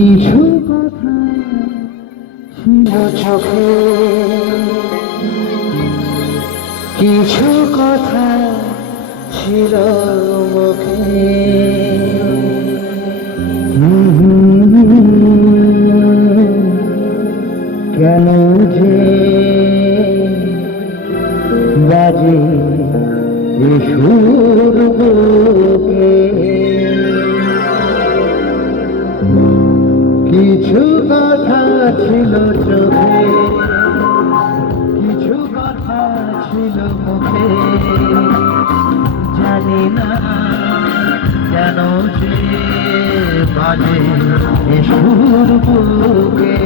কিছু কথা ছিল চোখে, কিছু কথা ছিল মুখে। কেন যে বাজে এ সুর বুকে, কিছু কথা ছিল চোখে, কিছু কথা ছিল মুখে। জানি না কেন যে বাজে এ সুর বুকে।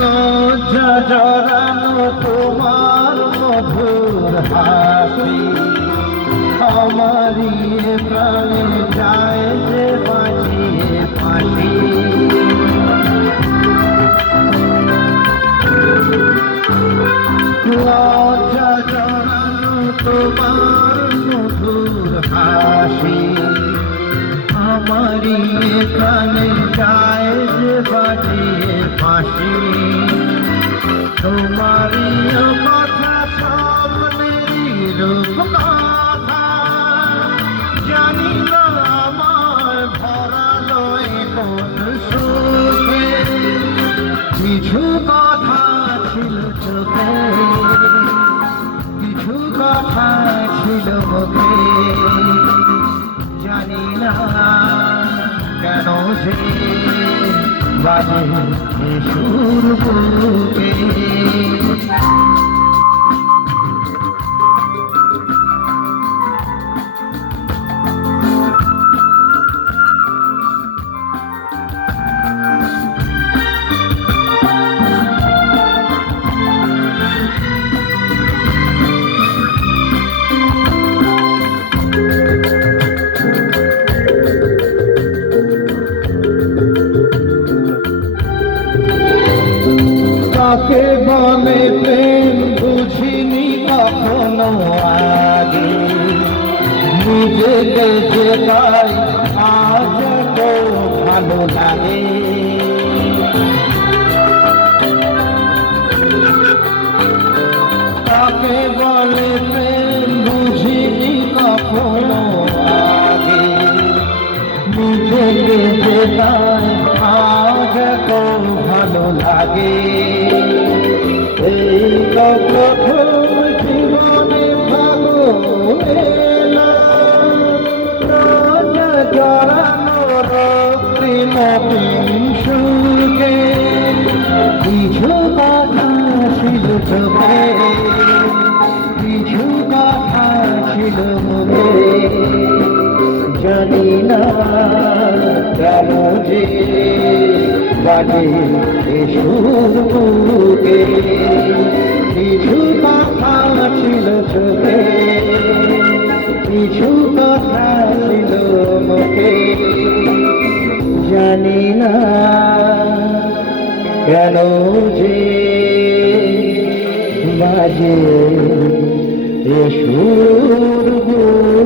লজ্জা জড়ানো তোমার মধুর হাসি, আমারই প্রাণে যায় যে বাঁচিয়ে ফাঁসি। লজ্জা জড়ানো তোমার মধুর হাসি, আমারই প্রাণে যায় যে বাঁচিয়ে ফাঁসি। তোমারই কথা স্বপ্নেরই রূপ কথা, জানি না আমার ভরা নয় কোন সুখে। কিছু কথা ছিল চোখে, কিছু কথা ছিল মুখে। জানি না কেন যে বাজে এ সুর বুকে। কাকে বলে প্রেম বুঝিনি কখনো আগে, নিজেকে যে পাই আজ তো ভালো লাগে। কাকে বলে প্রেম বুঝিনি কখনো আগে, নিজেকে যে পাই আজ তো ভালো লাগে। এই তো প্রথম জীবনে ভালো জড়ানো রক্তিম সুখে। কিছু কথা ছিল চোখে, কিছু কথা ছিল মুখে। জানি না কেন যে বাজে এ সুর বুকে। কিছু কথা ছিল চোখে, কিছু কথা ছিল মুখে। জানি না কেন যে বাজে এ সুর বুকে।